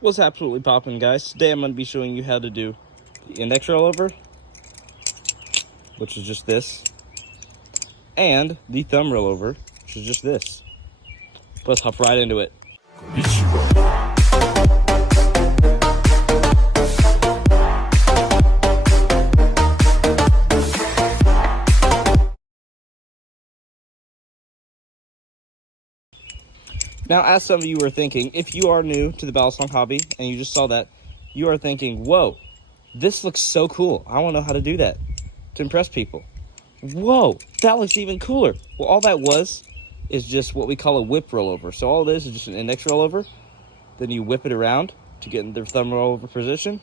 What's absolutely popping, guys? Today I'm going to be showing you how to do the index rollover, which is just this, and the thumb rollover, which is just this. Let's hop right into it. Now, as some of you are thinking, if you are new to the Balisong hobby and you just saw that, you are thinking, whoa, this looks so cool. I want to know how to do that to impress people. Whoa, that looks even cooler. Well, all that is just what we call a whip rollover. So all it is just an index rollover. Then you whip it around to get in the thumb rollover position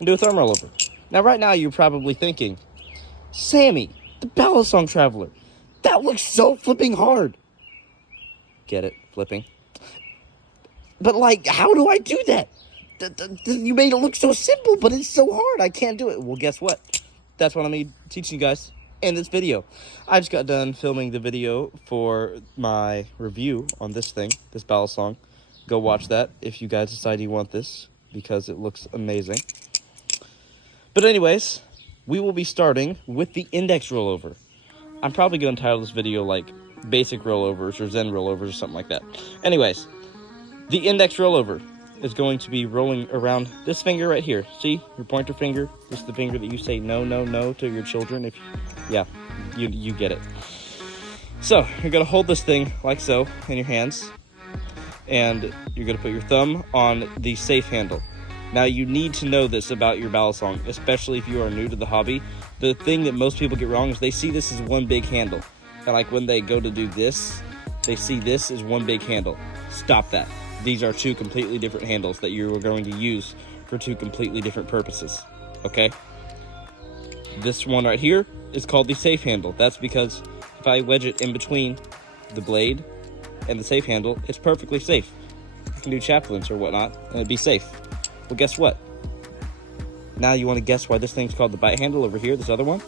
and do a thumb rollover. Now, right now, you're probably thinking, Sammy, the Balisong Traveler, that looks so flipping hard. Get it? Flipping. But, like, how do I do that? You made it look so simple, but it's so hard. I can't do it. Well, guess what? That's what I'm teaching you guys in this video. I just got done filming the video for my review on this thing, this Balisong. Go watch that if you guys decide you want this, because it looks amazing. But anyways, we will be starting with the index rollover. I'm probably going to title this video, like, BASIC ROLLOVERS or Zen ROLLOVERS or something like that. Anyways, the index rollover is going to be rolling around this finger right here. See, your pointer finger. This is the finger that you say no, no, no to your children. You get it. So you're gonna hold this thing like so in your hands, and you're gonna put your thumb on the safe handle. Now, you need to know this about your Balisong, especially if you are new to the hobby. The thing that most people get wrong is they see this as one big handle, and like when they go to do this, they see this as one big handle. Stop that. These are two completely different handles that you are going to use for two completely different purposes, okay? This one right here is called the safe handle. That's because if I wedge it in between the blade and the safe handle, it's perfectly safe. You can do chaplains or whatnot, and it'd be safe. Well, guess what? Now you want to guess why this thing's called the bite handle over here, this other one?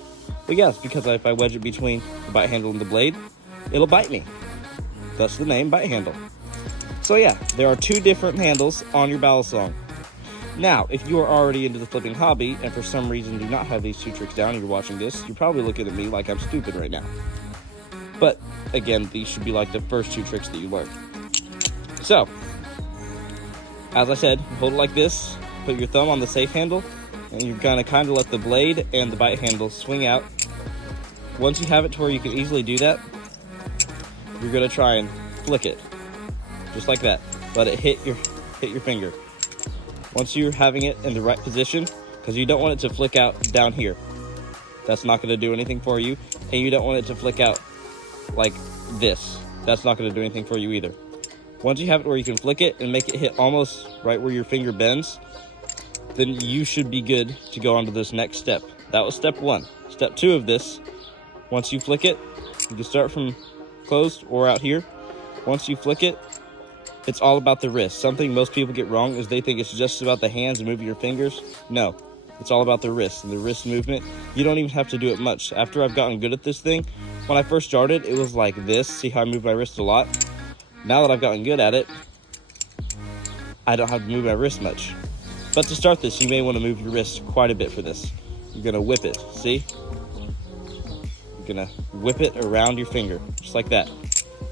Well, yes, because if I wedge it between the bite handle and the blade, it'll bite me. Thus the name bite handle. So yeah, there are two different handles on your Balisong. Now, if you are already into the flipping hobby and for some reason do not have these two tricks down and you're watching this, you're probably looking at me like I'm stupid right now. But again, these should be like the first two tricks that you learn. So, as I said, hold it like this, put your thumb on the safe handle, and you're gonna kind of let the blade and the bite handle swing out. Once you have it to where you can easily do that, you're gonna try and flick it. Just like that. Let it hit your finger. Once you're having it in the right position, because you don't want it to flick out down here. That's not going to do anything for you. And you don't want it to flick out like this. That's not going to do anything for you either. Once you have it where you can flick it and make it hit almost right where your finger bends, then you should be good to go on to this next step. That was step one. Step two of this, once you flick it, you can start from closed or out here. Once you flick it, it's all about the wrist. Something most people get wrong is they think it's just about the hands and moving your fingers. No, it's all about the wrist and the wrist movement. You don't even have to do it much. After I've gotten good at this thing, when I first started, it was like this. See how I move my wrist a lot? Now that I've gotten good at it, I don't have to move my wrist much. But to start this, you may want to move your wrist quite a bit for this. You're going to whip it, see? You're going to whip it around your finger, just like that.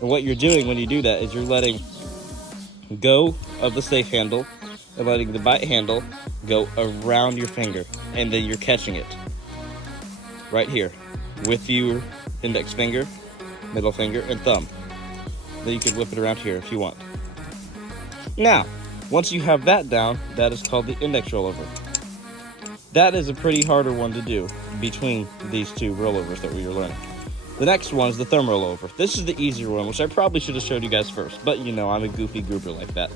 And what you're doing when you do that is you're letting go of the safe handle and letting the bite handle go around your finger, and then you're catching it right here with your index finger, middle finger, and thumb. Then you can whip it around here if you want. Now, once you have that down, that is called the index rollover. That is a pretty harder one to do between these two rollovers that we are learning. The next one is the thumb rollover. This is the easier one, which I probably should have showed you guys first, but you know, I'm a goofy goober like that.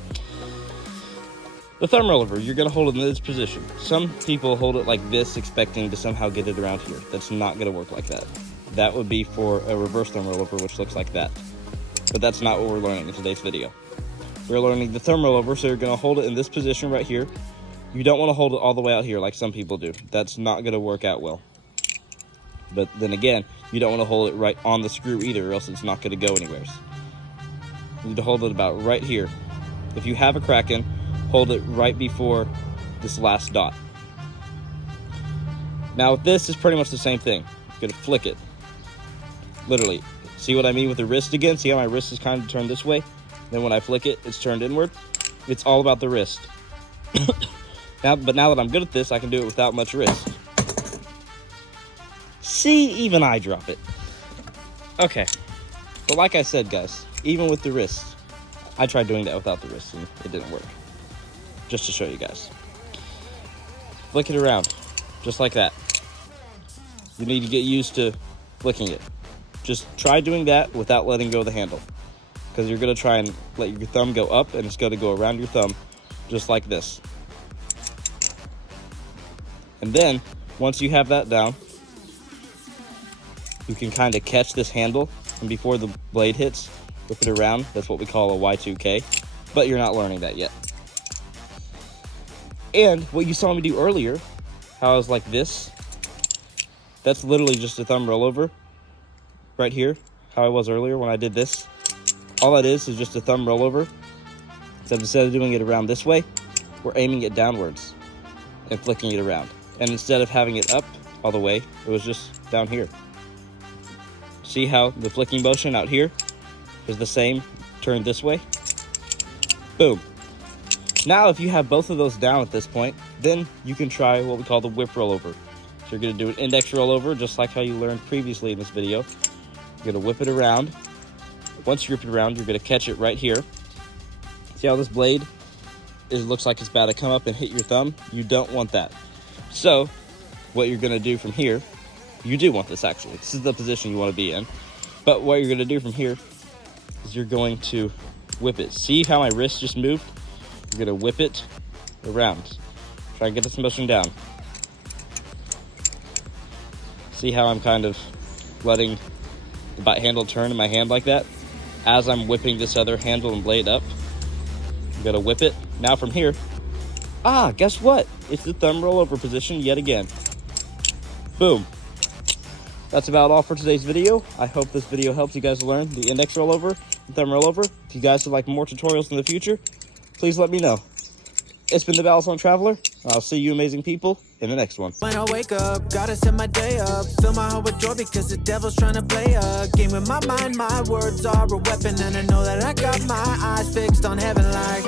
The thumb rollover, you're going to hold it in this position. Some people hold it like this, expecting to somehow get it around here. That's not going to work like that. That would be for a reverse thumb rollover, which looks like that. But that's not what we're learning in today's video. We're learning the thumb rollover, so you're going to hold it in this position right here. You don't want to hold it all the way out here like some people do. That's not going to work out well. But then again, you don't want to hold it right on the screw either, or else it's not going to go anywhere. You need to hold it about right here. If you have a Kraken, hold it right before this last dot. Now with this, it's pretty much the same thing. You're gonna flick it, literally. See what I mean with the wrist again? See how my wrist is kind of turned this way? Then when I flick it, it's turned inward. It's all about the wrist. But now that I'm good at this, I can do it without much wrist. See, even I drop it. Okay, but like I said, guys, even with the wrist, I tried doing that without the wrist and it didn't work. Just to show you guys. Flick it around, just like that. You need to get used to flicking it. Just try doing that without letting go of the handle, because you're gonna try and let your thumb go up and it's gonna go around your thumb just like this. And then once you have that down, you can kind of catch this handle, and before the blade hits, whip it around. That's what we call a Y2K, but you're not learning that yet. And what you saw me do earlier, how I was like this, that's literally just a thumb rollover right here, how I was earlier when I did this. All that is just a thumb rollover, except instead of doing it around this way, we're aiming it downwards and flicking it around. And instead of having it up all the way, it was just down here. See how the flicking motion out here is the same, turned this way? Boom. Now if you have both of those down at this point, then you can try what we call the whip rollover. So you're gonna do an index rollover, just like how you learned previously in this video. You're gonna whip it around. Once you whip it around, you're gonna catch it right here. See how this blade looks like it's about to come up and hit your thumb? You don't want that. So what you're gonna do from here, you do want this actually. This is the position you wanna be in. But what you're gonna do from here is you're going to whip it. See how my wrist just moved? You're gonna whip it around. Try and get this motion down. See how I'm kind of letting the bite handle turn in my hand like that? As I'm whipping this other handle and blade up, I'm gonna whip it. Now from here, guess what? It's the thumb rollover position yet again. Boom. That's about all for today's video. I hope this video helps you guys learn the index rollover and thumb rollover. If you guys would like more tutorials in the future, please let me know. It's been the Balisong Traveler. I'll see you amazing people in the next one. When I wake up, gotta set my day up. Fill my heart with joy because the devil's trying to play a game with my mind. My words are a weapon, and I know that I got my eyes fixed on heaven like